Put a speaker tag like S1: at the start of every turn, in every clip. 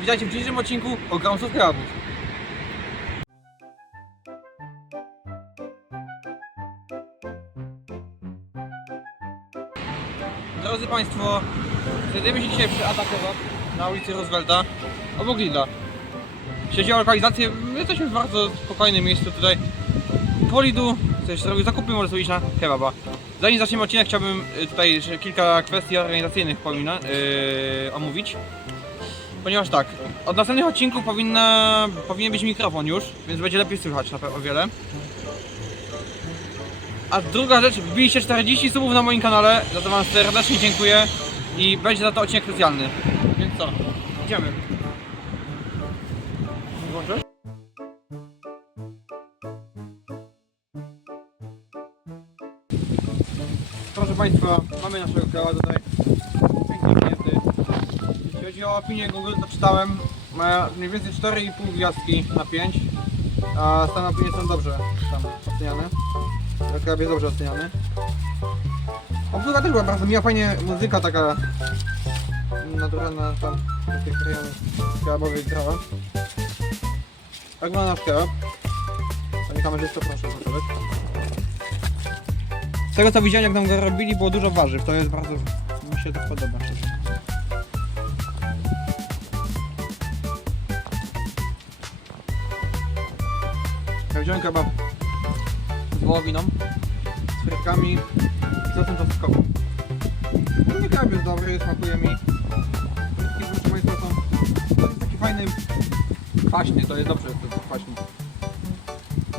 S1: Witajcie w dzisiejszym odcinku o Gramsów Kebabów. Drodzy Państwo, znajdujemy się dzisiaj przy Ata Kebab na ulicy Roosevelta, obok Lidla. Jeśli chodzi o lokalizację, my jesteśmy w bardzo spokojnym miejscu tutaj. Po Lidlu, chcesz zrobić zakupy, może sobie iść na kebaba. Zanim zaczniemy odcinek, chciałbym y, tutaj kilka kwestii organizacyjnych powinna, yy, omówić. Ponieważ tak, od następnych odcinków powinna, powinien być mikrofon już, więc będzie lepiej słychać na pe- o wiele. A druga rzecz, wbiliście 40 subów na moim kanale, za to Wam serdecznie dziękuję i będzie za to odcinek specjalny. Więc co, idziemy. Włączysz? Proszę Państwa, mamy naszego kebaba tutaj. Chodzi o opinię Google, to czytałem. Ma mniej więcej 4,5 gwiazdki na 5. A stan opinie są dobrze tam oceniane. Jest dobrze oceniany. Obsługa też była bardzo miła, fajnie muzyka taka naturalna tam z tych rejonów kebabowych grała. Tak wygląda nasz kebab. Panie kamerzysto, proszę pokazać. Z tego co widziałem, jak nam go robili, było dużo warzyw. To jest bardzo... mi się to podoba. Wziąłem kebab z wołowiną, z frytkami i sosem czosnkowym. Nie kebab jest dobry, smakuje mi. Frytki, proszę Państwa, są... To jest taki fajny... Kwaśny, to jest dobrze, jest to kwaśny.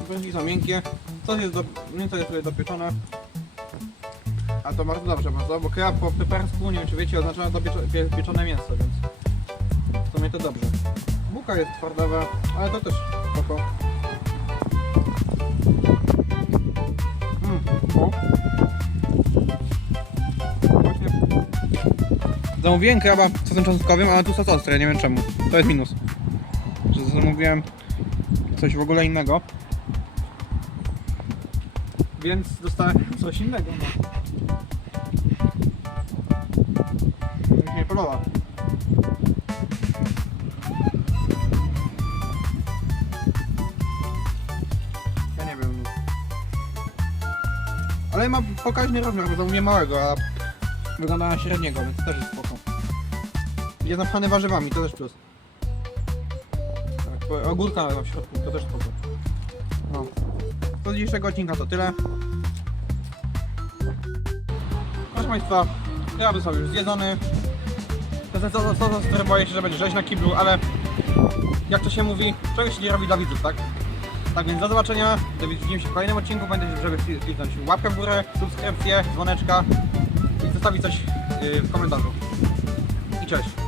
S1: Frytki są miękkie, sos jest do... mięso jest tutaj dopieczone. A to bardzo dobrze, bardzo, bo kebab po pepersku, nie wiem czy wiecie, oznacza to piecze, pie, pieczone mięso, więc w sumie to dobrze. Bułka jest twardawa, ale to też spoko. Mm. Właśnie. Zamówiłem kraba sosem czosnkowym, ale tu sos ostry, nie wiem czemu. To jest minus. Że zamówiłem coś w ogóle innego. Więc dostałem coś innego. No. Mi się nie podoba. Ale ma pokaźny rozmiar, bo zamówiłem małego, a wygląda na średniego, więc też jest spoko. Jest napchany warzywami, to też plus. Tak, ogórka w środku, to też spoko. No. Do dzisiejszego odcinka to tyle. Proszę Państwa, ja bym sobie już zjedzony. To jest to, to, to, które boję się, że będzie rzeź na kiblu, ale jak to się mówi, czegoś się nie robi dla widzów, tak? Tak więc do zobaczenia, do widzimy się w kolejnym odcinku. Pamiętajcie, żeby kli- kliknąć łapkę w górę, subskrypcję, dzwoneczka i zostawić coś yy, w komentarzu. I cześć!